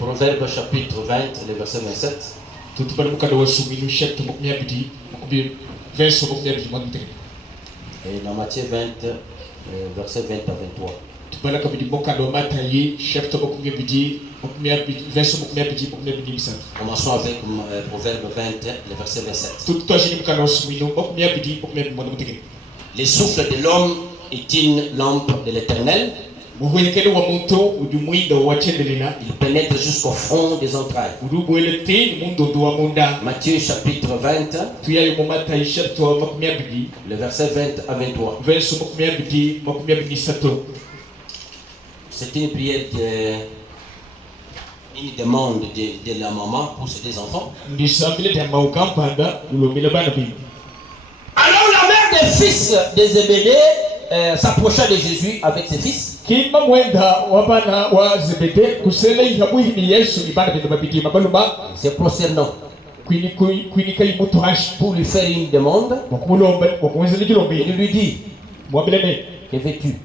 Proverbe chapitre 20, le verset 27. Et dans Matthieu 20, verset 20 à 23. Commençons avec Proverbe 20, le verset 27. Les souffles de l'homme est une lampe de l'Éternel. Il pénètre jusqu'au fond des entrailles. Matthieu chapitre 20, le verset 20 à 23. C'est une prière une demande de la maman pour ses deux enfants. Alors la mère des fils de Zébédée s'approcha de Jésus avec ses fils. Se prosternant pour lui faire une demande. Il lui dit: que veux-tu?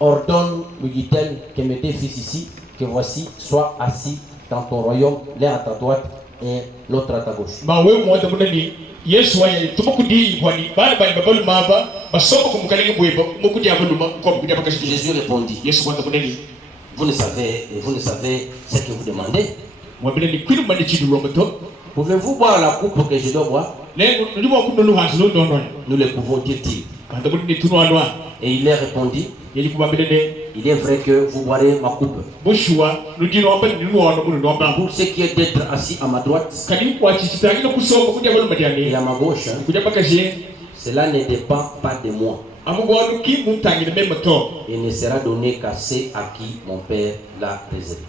Ordonne, lui dit-elle, que mes deux fils ici, que voici, soient assis dans ton royaume, l'un à ta droite et l'autre à ta gauche. Jésus répondit: vous ne savez ce que vous demandez. Pouvez-vous boire la coupe que je dois boire? Nous le pouvons, dit-il. Et il leur répondit: il est vrai que vous boirez ma coupe. Pour ce qui est d'être assis à ma droite et à ma gauche, cela ne dépend pas de moi. Il ne sera donné qu'à ceux à qui mon Père l'a réservé.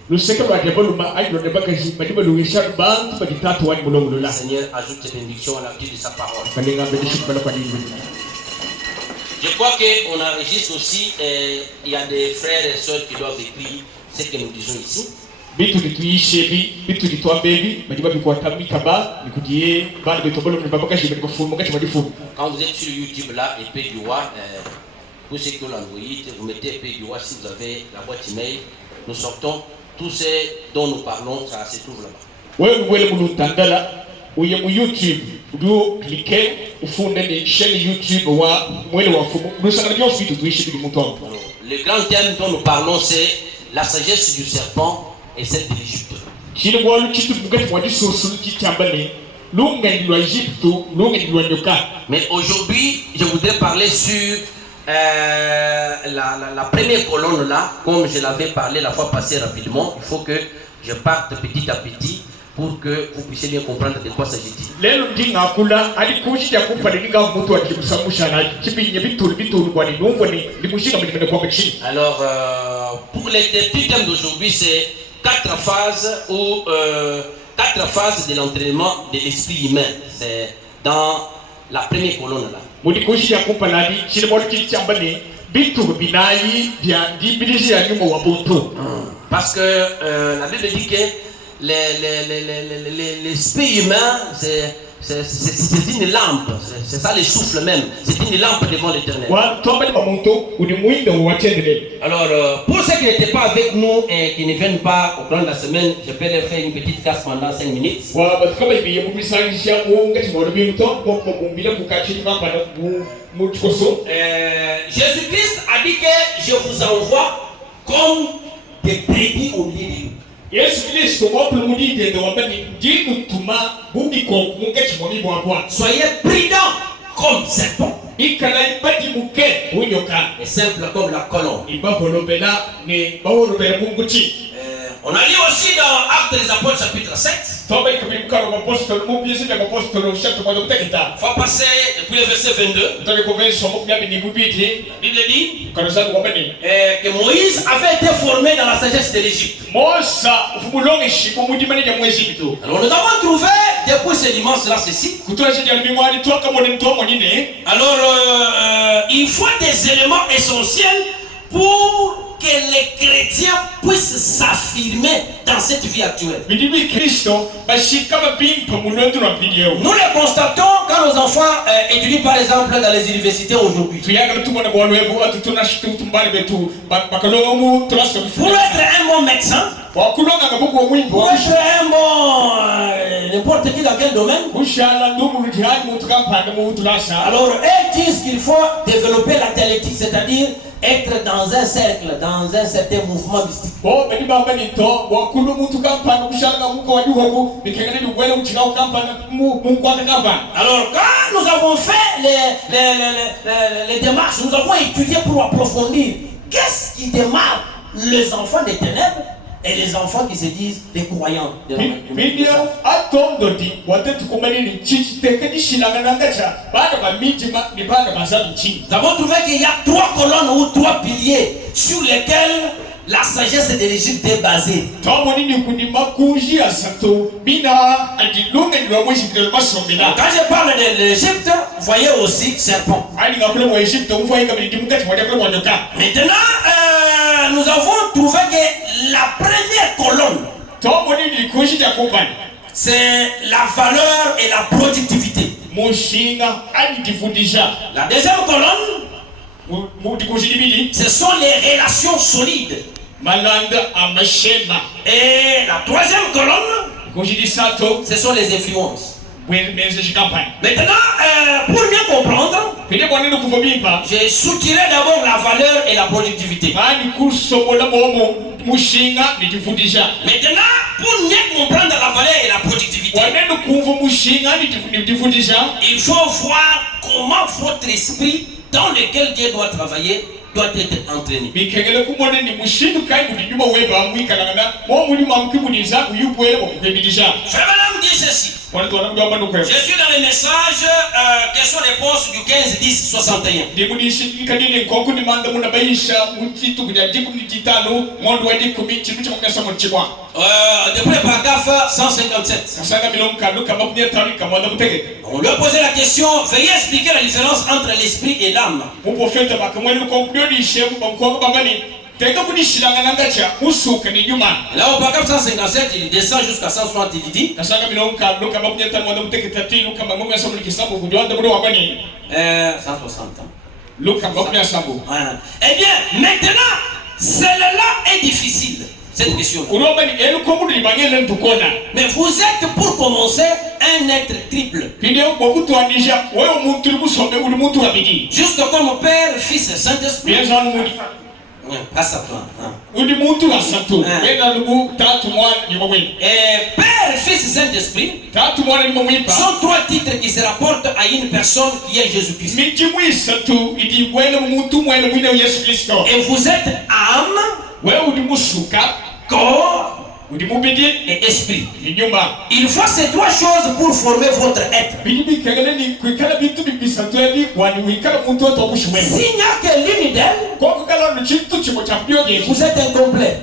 Seigneur, ajoute cette bénédiction à la vie de sa parole. Je crois qu'on enregistre aussi, il y a des frères et sœurs qui doivent écrire ce que nous disons ici. Quand vous êtes sur YouTube là, épée du roi, pour ceux qui l'ont envoyé, vous mettez épée du roi si vous avez la boîte email. Nous sortons tout ce dont nous parlons, ça se trouve là-bas. YouTube, vous cliquez, vous fondez les chaînes YouTube. Le grand thème dont nous parlons, c'est la sagesse du serpent et celle de l'Égypte. Mais aujourd'hui, je voudrais parler sur la première colonne là, comme je l'avais parlé la fois passée rapidement. Il faut que je parte petit à petit pour que vous puissiez bien comprendre de quoi s'agit-il. Alors, pour les petits thèmes d'aujourd'hui, c'est 4 phases de l'entraînement de l'esprit humain. C'est dans la première colonne là. Parce que la Bible dit que l'esprit humain, c'est une lampe, c'est ça le souffle même, c'est une lampe devant l'Éternel. Alors, pour ceux qui n'étaient pas avec nous et qui ne viennent pas au plan de la semaine, je peux leur faire une petite casse pendant 5 minutes. Jésus-Christ a dit que je vous envoie comme des brebis au milieu de nous. Soyez prudents comme serpent et simple comme la colombe. On a lu aussi dans Actes des Apôtres chapitre 7. On va passer depuis le verset 22. La Bible dit que Moïse avait été formé dans la sagesse de l'Égypte. Alors nous avons trouvé depuis ce dimanche là ceci. Alors il faut des éléments essentiels pour que les chrétiens puissent s'affirmer dans cette vie actuelle. Nous les constatons quand nos enfants étudient par exemple dans les universités aujourd'hui. Pour être un bon médecin, Pour être un bon n'importe qui dans quel domaine. Alors elles disent qu'il faut développer la dialectique, c'est-à-dire être dans un cercle, dans un certain mouvement mystique. Alors quand nous avons fait les démarches, nous avons étudié pour approfondir qu'est-ce qui démarque les enfants des ténèbres et les enfants qui se disent des croyants. Nous avons trouvé qu'il y a 3 colonnes ou 3 piliers sur lesquels la sagesse de l'Égypte est basée. Quand je parle de l'Égypte, vous voyez aussi serpent. Maintenant, nous avons trouvé que la première colonne, c'est la valeur et la productivité. La deuxième colonne, ce sont les relations solides. Et la troisième colonne, ce sont les influences. Maintenant, pour mieux comprendre, j'ai soutiré d'abord la valeur et la productivité. Maintenant, pour mieux comprendre la valeur et la productivité, il faut voir comment votre esprit dans lequel Dieu doit travailler doit être entraîné. Je vais même dire ceci. Je suis dans le message question-réponse du 15-10-61. Depuis le paragraphe 157. On lui a posé la question, veuillez expliquer la différence entre l'esprit et l'âme. Là au paragraphe 157, il descend jusqu'à 160, il dit 160. Eh bien, maintenant, celle-là est difficile, cette question. Mais vous êtes pour commencer un être triple. Juste comme Père, Fils et Saint-Esprit. Pas ça, et Père, Fils et Saint-Esprit sont 3 titres qui se rapportent à une personne qui est Jésus-Christ. Et vous êtes âme, corps et esprit. Il faut ces 3 choses pour former votre être. S'il n'y a que l'une d'elles, vous êtes incomplet.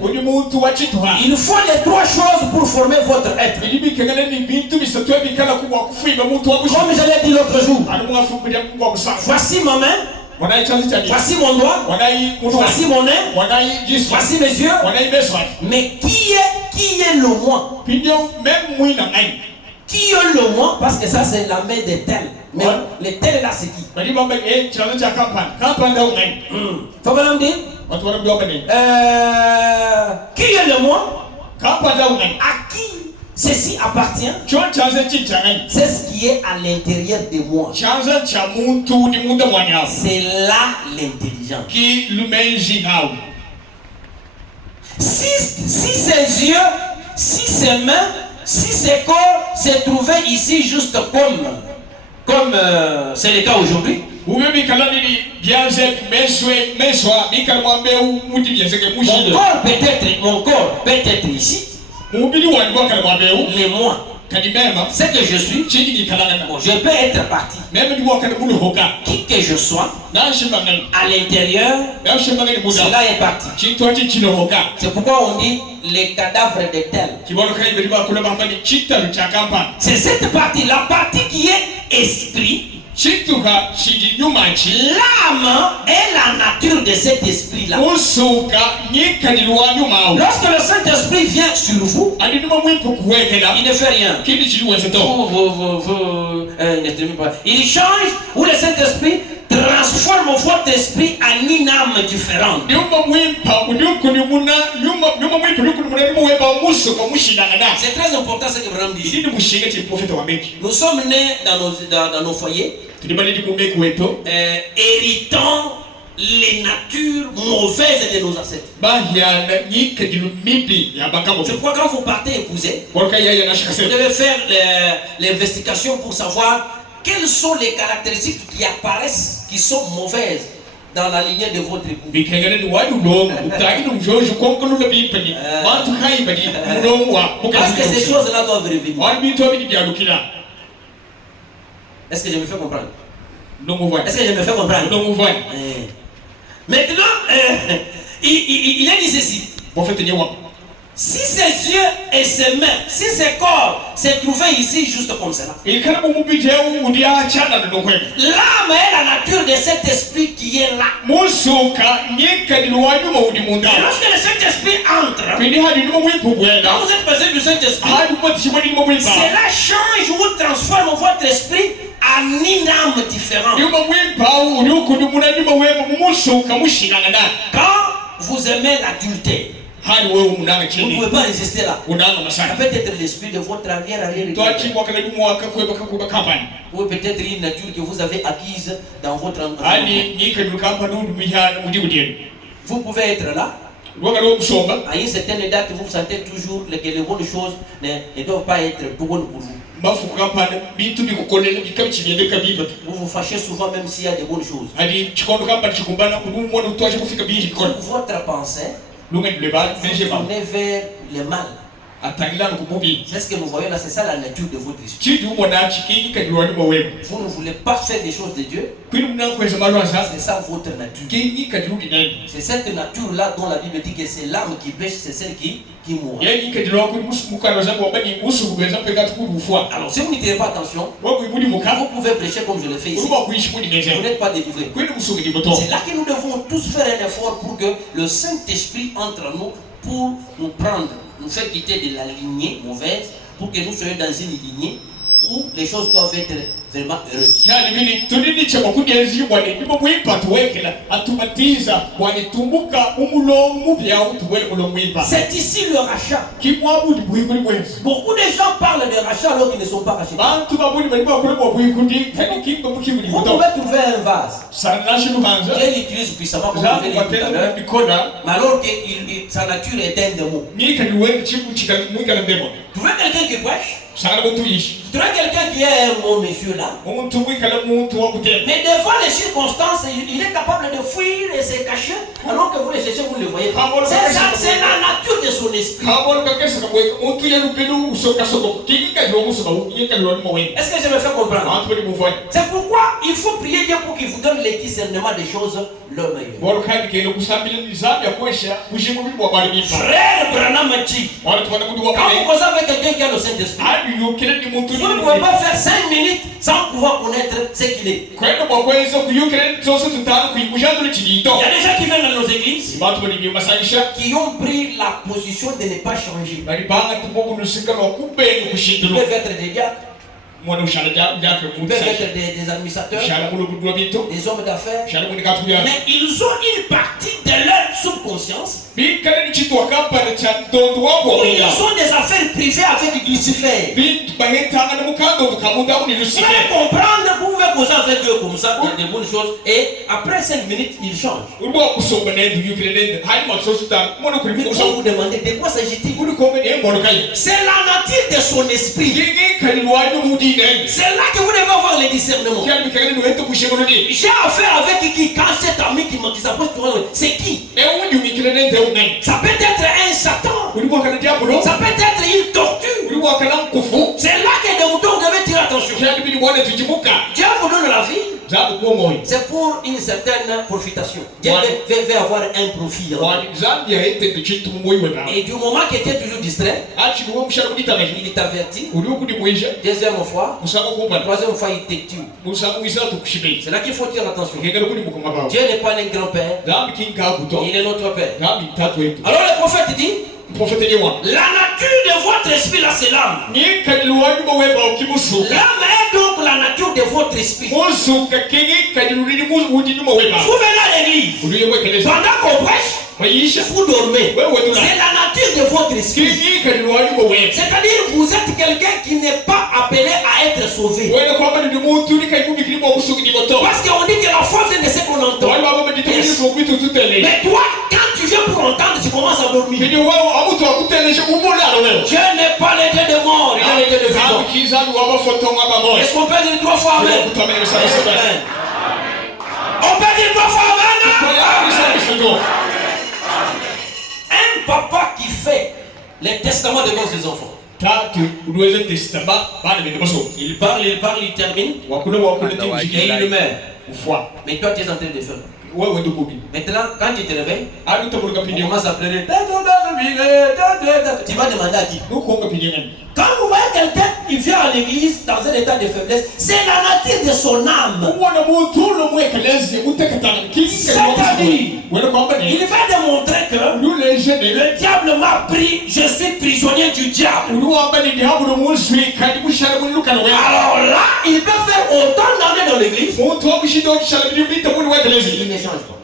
Il faut les 3 choses pour former votre être. Comme je l'ai dit l'autre jour, voici ma main, voici mon doigt, voici mon nez, voici mes yeux. Mais qui est le moi? Qui est le moi? Parce que ça c'est la main des tels. Mais les tels là c'est qui? Faut pas me dire? Qui est le moi? À qui ceci appartient? C'est ce qui est à l'intérieur de moi. C'est là l'intelligence. Si ses yeux, si ses mains, si ses corps se trouvaient ici juste comme c'est le cas aujourd'hui, mon corps peut être ici, mais moi, ce que je suis, je peux être parti. Qui que je sois, à l'intérieur, cela est parti. C'est pourquoi on dit les cadavres de tels. C'est cette partie, la partie qui est esprit. L'âme est la nature de cet esprit-là. Lorsque le Saint-Esprit vient sur vous, il ne fait rien. Il change, ou le Saint-Esprit transforme votre esprit en une âme différente. C'est très important ce que Abraham dit. Nous sommes nés dans nos foyers, héritant les natures mauvaises de nos ancêtres. Je crois que quand vous partez épouser, vous devez faire l'investigation pour savoir quelles sont les caractéristiques qui apparaissent, qui sont mauvaises dans la lignée de votre époux. Parce que ces choses-là doivent revenir. Est-ce que je me fais comprendre? Est-ce que je me fais comprendre? Maintenant, il a dit ceci. Si ses yeux et ses mains, si ses corps se trouvaient ici juste comme cela, l'âme est la nature de cet esprit qui est là. Et lorsque le Saint-Esprit entre, quand vous êtes passé du Saint-Esprit, cela change ou transforme votre esprit en une âme différente. Quand vous aimez l'adultère, vous ne pouvez pas résister là. Ça peut être l'esprit de votre arrière-arrière. Ou peut-être une nature que vous avez acquise dans votre environnement. Vous pouvez être là. À une certaine date, vous sentez toujours que les bonnes choses ne doivent pas être bonnes pour vous. Vous vous fâchez souvent même s'il y a de bonnes choses. Votre pensée tournez vers le mal. C'est ce que nous voyons là, c'est ça la nature de votre esprit. Vous ne voulez pas faire des choses de Dieu. C'est ça votre nature. C'est cette nature-là dont la Bible dit que c'est l'âme qui pêche, c'est celle qui mourra. Alors si vous n'y tirez pas attention, vous pouvez prêcher comme je le fais ici. Vous n'êtes pas délivré. C'est là que nous devons tous faire un effort pour que le Saint-Esprit entre nous pour nous prendre, nous faire quitter de la lignée mauvaise pour que nous soyons dans une lignée où les choses doivent être vraiment heureuses. C'est ici le rachat. Beaucoup de gens parlent de rachat alors qu'ils ne sont pas rachetés. Vous pouvez trouver un vase. Dieu l'utilise puissamment comme vous l'avez dit tout à l'heure. Mais alors que sa nature est d'un démon. Vous trouvez quelqu'un qui prêche? Tu trouves quelqu'un qui est un bon monsieur là. Mais devant les circonstances, il est capable de fuir et se cacher. Alors que vous le cherchez, vous ne le voyez pas. C'est la nature de son esprit. Est-ce que je me fais comprendre? C'est pourquoi il faut prier Dieu pour qu'il vous donne les discernements des choses le meilleur. Frère Branham dit, quand vous causez avec quelqu'un qui a le Saint-Esprit, vous ne pouvez pas faire 5 minutes sans pouvoir connaître ce qu'il est. Il y a des gens qui viennent dans nos églises qui ont pris la position de ne pas changer. Ils peuvent être des diacres, ils peuvent être des administrateurs, des hommes d'affaires, mais ils ont une partie de leur subconscience. Ils ont des affaires privées avec Lucifer. Vous allez comprendre, vous pouvez causer avec eux comme ça, des bonnes choses, et après 5 minutes, ils changent. Mais quand vous demandez de quoi s'agit-il, c'est la nature de son esprit. C'est là que vous devez avoir le discernement. J'ai affaire avec qui, quand cet ami qui s'approche, c'est qui? Ça peut être un Satan. Ça peut être une tortue. C'est là que vous devez tirer attention. Dieu vous donne la vie. C'est pour une certaine profitation. Dieu veut avoir un profit. Et du moment que tu es toujours distrait, il t'avertit. Deuxième fois, troisième fois, il te tue. C'est là qu'il faut tirer attention. Dieu n'est pas un grand-père, il est notre Père. Alors le prophète dit, la nature de votre esprit là, c'est l'âme. L'âme est donc la nature de votre esprit. Vous venez à l'église. Pendant qu'on prêche, vous dormez. C'est la nature de votre esprit. C'est-à-dire vous êtes quelqu'un qui n'est pas appelé à être sauvé. Parce qu'on dit que la foi vient de ce qu'on entend. Mais toi, quand tu viens pour entendre, tu commences à dormir. Dieu n'est pas le Dieu de mort, il est le Dieu de vivant. Est-ce qu'on peut dire 3 fois amen? On peut dire 3 fois amen? Un papa qui fait les testaments devant ses enfants. Il parle, il termine. Et il le met. Mais toi, tu es en train de faire. Maintenant, quand tu te réveilles, on commence à pleurer. Tu vas demander à qui? Quand vous voyez quelqu'un qui vient à l'église dans un état de faiblesse, c'est la nature de son âme. C'est-à-dire, il va démontrer que le diable m'a pris, je suis prisonnier du diable. Alors là, il peut faire autant d'années dans l'église. Il ne change pas.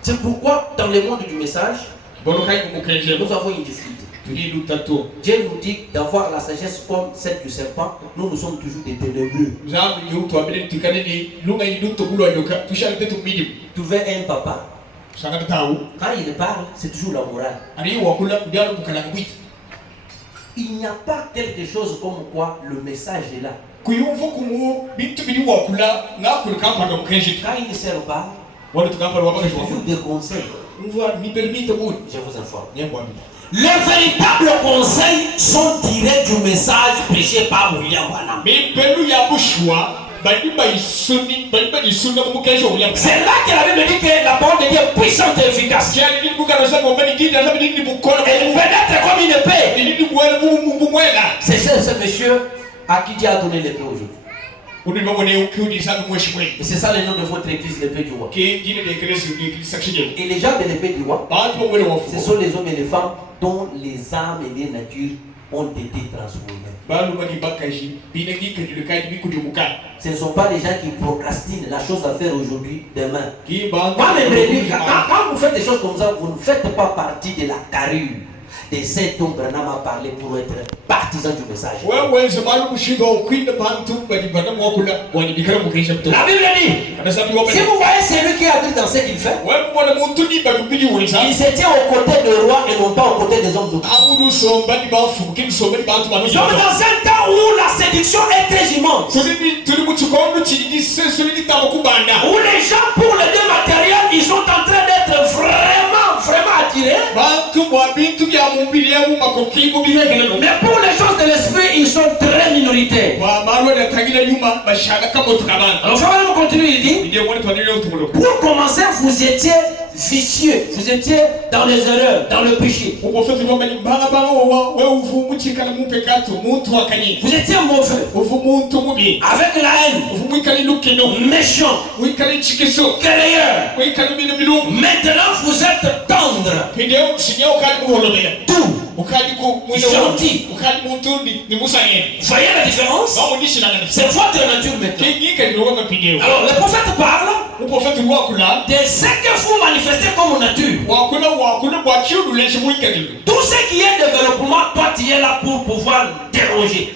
C'est pourquoi dans le monde du message, nous avons une difficulté. Dieu nous dit d'avoir la sagesse comme celle du serpent. Nous sommes toujours des ténébreux. Tu veux un papa, quand il parle, c'est toujours la morale. Il n'y a pas quelque chose comme quoi le message est là. Quand il sert pas, toujours des conseils. Je vous informe. Les véritables conseils sont tirés du message prêché par William Branham. C'est là que la Bible dit que la parole de Dieu est puissante et efficace. Elle pénètre comme une épée. C'est ce monsieur à qui Dieu a donné l'épée aujourd'hui. Et c'est ça le nom de votre église, l'épée du roi. Et les gens de l'épée du roi, ce sont les hommes et les femmes dont les âmes et les natures ont été transformées. Ce ne sont pas les gens qui procrastinent la chose à faire aujourd'hui, demain. Moi, quand vous faites des choses comme ça, vous ne faites pas partie de la carrure de cet homme Branham a parlé pour être partisan du message. La Bible dit, si vous voyez celui qui habite dans ce qu'il fait, il se tient aux côtés du roi et non pas aux côtés des hommes autres. Nous sommes dans un temps où la séduction est très immense. Où les gens pour les deux matériels, ils sont en train d'être vraiment attirés. Mais pour les choses de l'esprit, ils sont très minoritaires. Alors, ça va nous continuer, il dit. Pour commencer, vous étiez vicieux, vous étiez dans les erreurs, dans le péché. Vous étiez mauvais, avec la haine, méchant, querelleur. Maintenant, vous êtes tendre, doux, gentil. Voyez la différence? C'est votre nature maintenant. Alors, le prophète parle de ce que vous manifestez comme nature. Tout ce qui est développement, toi tu es là pour pouvoir déranger.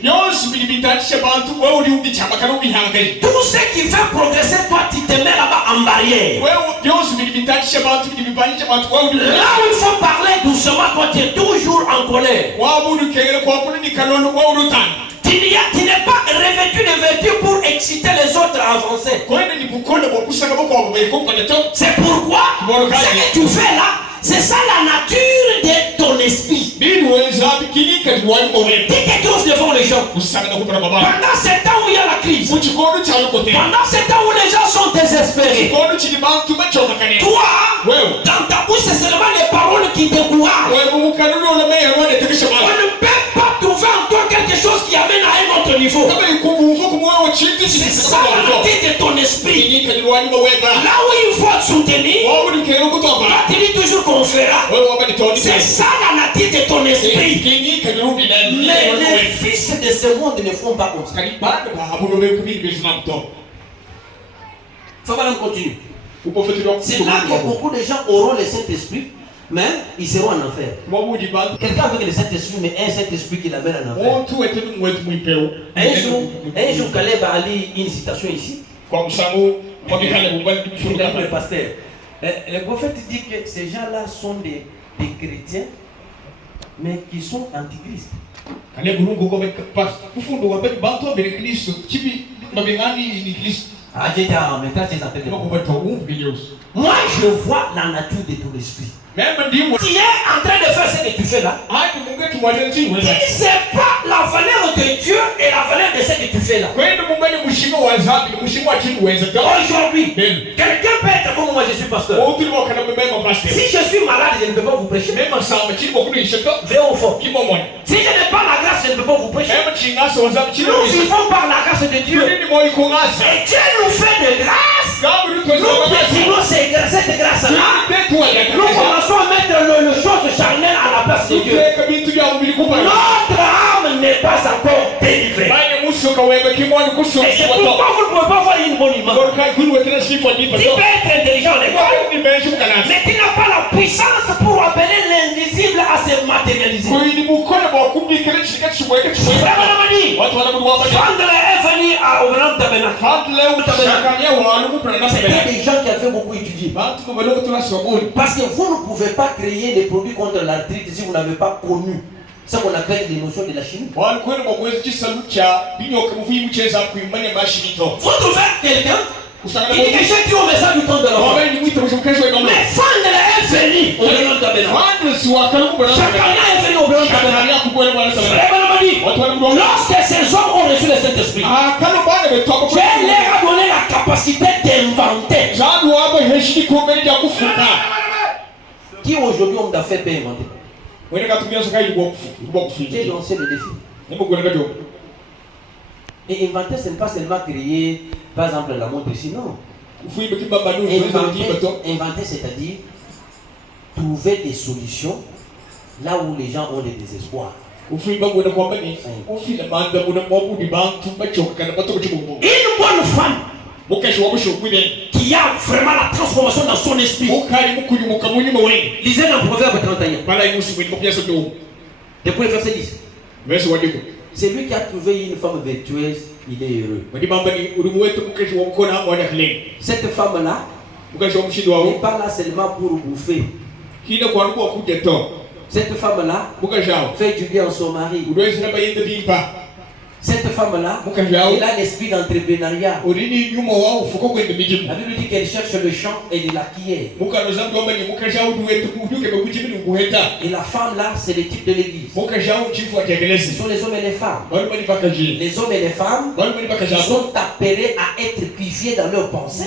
Tout ce qui fait progresser, toi tu te mets là-bas en barrière. Là où il faut parler doucement, toi tu es toujours en colère. Tu n'es pas revêtu de vertu pour exciter les autres à avancer. C'est pourquoi ce que tu fais là, c'est ça la nature de ton esprit. Tu te trouves devant les gens. Pendant ce temps où il y a la crise, pendant ce temps où les gens sont désespérés, toi, dans ta bouche, c'est seulement les paroles qui découragent. On ne peut pas trouver en toi quelque chose qui amène à un autre niveau. C'est ça la nature de ton esprit. Là où il faut te soutenir, là tu dis toujours qu'on fera. C'est ça la nature de ton esprit. Mais les fils de ce monde ne font pas comme ça. Ça va continuer. C'est là que beaucoup de gens auront le Saint-Esprit, mais ils seront en enfer. Quelqu'un avec le Saint-Esprit, mais un Saint-Esprit qui l'amène en enfer. Un jour, Caleb a lu une citation ici. Le pasteur. Le prophète dit que ces gens-là sont des chrétiens, mais qui sont antichristes. Moi, je vois la nature de ton esprit. Tu es en train de faire ce que tu fais là. Tu ne sais pas la valeur de Dieu et la valeur de ce que tu fais là. Aujourd'hui, quelqu'un peut être comme moi, je suis pasteur. Si je suis malade, je ne peux pas vous prêcher. Vrai ou faux? Si je n'ai pas la grâce, je ne peux pas vous prêcher. Nous vivons par la grâce de Dieu. Et Dieu nous fait de grâce. Nous définissons cette grâce-là. Nous commençons à mettre le chose charnel à la place de Dieu. Notre âme n'est pas encore délivrée. Et c'est pourquoi vous ne pouvez pas voir une bonne image. Tu peux être intelligent à l'école, mais tu n'as pas la puissance pour appeler l'invisible à se matérialiser. Fandler est venu au Grand Tabernacle. C'était des gens qui avaient beaucoup étudié. Parce que vous ne pouvez pas créer des produits contre l'arthrite si vous n'avez pas connu ce qu'on appelle les notions de la chimie. Vous trouvez quelqu'un qui dit que j'ai dit au message du temps de l'enfant. Mais Fandler est venu au Grand Tabernacle. Chacun est venu au Grand Tabernacle. Lorsque ces hommes ont reçu le Saint-Esprit, Dieu leur a donné la capacité d'inventer. Qui aujourd'hui homme d'affaires peut inventer? J'ai lancé le défi. Et inventer, ce n'est pas seulement créer, par exemple, la montre ici, non. Inventer, c'est-à-dire trouver des solutions là où les gens ont des désespoirs. Une bonne femme qui a vraiment la transformation dans son esprit. Lisez dans Proverbe 31. Depuis le verset 10. C'est lui qui a trouvé une femme vertueuse, il est heureux. Cette femme-là n'est pas là seulement pour bouffer. Cette femme-là fait du bien à son mari. Cette femme-là, elle a l'esprit d'entrepreneuriat. La Bible dit qu'elle cherche le champ et de la cuillère. Et la femme là, c'est le type de l'église. Ce sont les hommes et les femmes. Les hommes et les femmes sont appelés à être purifiés dans leurs pensées.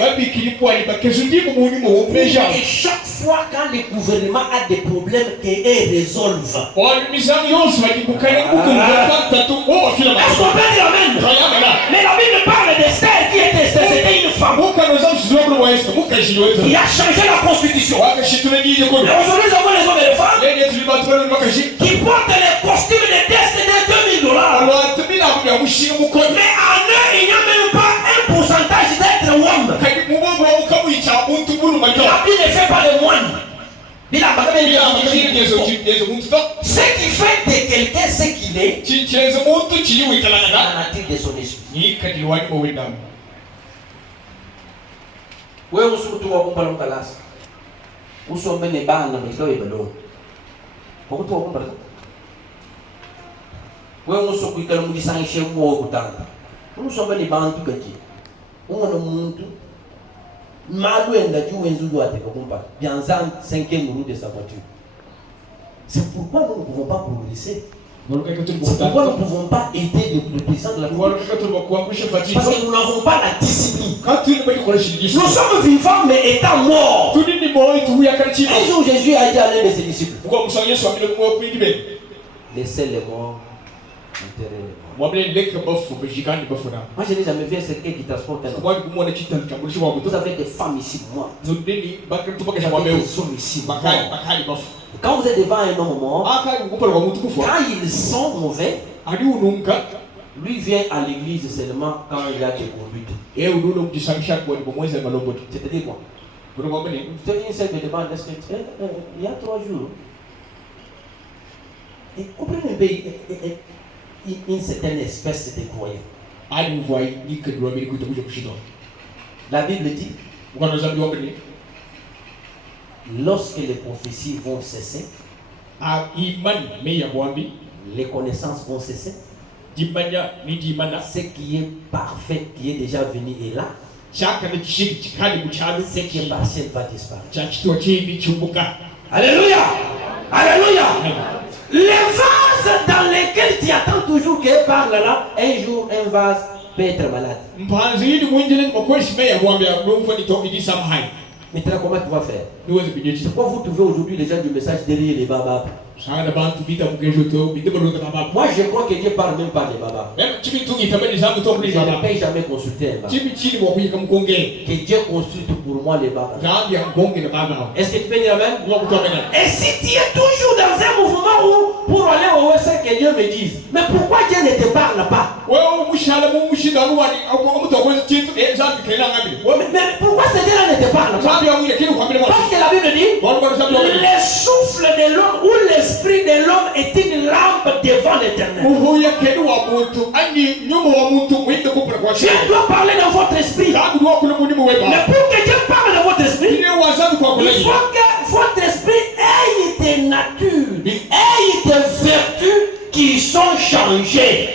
Et chaque fois quand le gouvernement a des problèmes, qu'ils résolvent. Mais la Bible parle d'Esther qui était Esther, c'était une femme qui a changé la constitution. Et aujourd'hui nous avons les hommes et les femmes qui portent les costumes de destinés $2000. Mais en eux il n'y a même pas un pourcentage d'être homme. La Bible ne fait pas de moine. Ce qui fait de quelqu'un ce qu'il est, la nature de son esprit. Oui, on se retrouve à Kumbalon Kalas. Où sont les bandes avec l'eau et de l'eau. On retrouve à Kumbalon. Oui, on se retrouve à Kumbalon chez moi. Nous sommes les bandes tout petit. On a le monde. Cinquième roue de sa voiture. C'est pourquoi nous ne pouvons pas progresser. C'est pourquoi nous ne pouvons pas aider le président de la République. Parce que nous n'avons pas la discipline. Nous sommes vivants mais étant morts. Un jour Jésus a dit à l'un de ses disciples, laissez les morts enterrer les morts. Moi je n'ai jamais vu un cercueil qui transporte un homme. Vous avez des femmes ici, moi. Vous avez des hommes ici, moi. Quand vous êtes devant un homme mort, quand ils sont mauvais, Lui vient à l'église seulement quand il y a des conduites. C'est-à-dire quoi? Une seule me demande, est-ce que il y a 3 jours. Et comprenez une certaine espèce de croyant. La Bible dit, lorsque les prophéties vont cesser, les connaissances vont cesser, ce qui est parfait, qui est déjà venu est là, ce qui est partiel va disparaître. Alléluia! Alléluia! Les vases dans lesquels tu attends toujours qu'elle parle là, un jour un vase peut être malade. Maintenant, comment tu vas faire? C'est quoi vous trouvez aujourd'hui les gens du message derrière les babas? Moi, je crois que Dieu parle même pas des babas. Je ne paye jamais consulter un baba. Que Dieu consulte pour moi les babas. Est-ce que tu peux dire amen? Et si tu es toujours dans un mouvement où pour aller au WC que Dieu me dise, mais pourquoi Dieu ne te parle pas? Mais pourquoi ce Dieu-là ne te parle pas? Parce que la Bible dit, le souffle de l'homme ou l'esprit de l'homme est une lampe devant l'Éternel. Dieu doit parler dans votre esprit. Mais pour que Dieu parle dans votre esprit, il faut que votre esprit ait des natures, ait des vertus qui sont changées.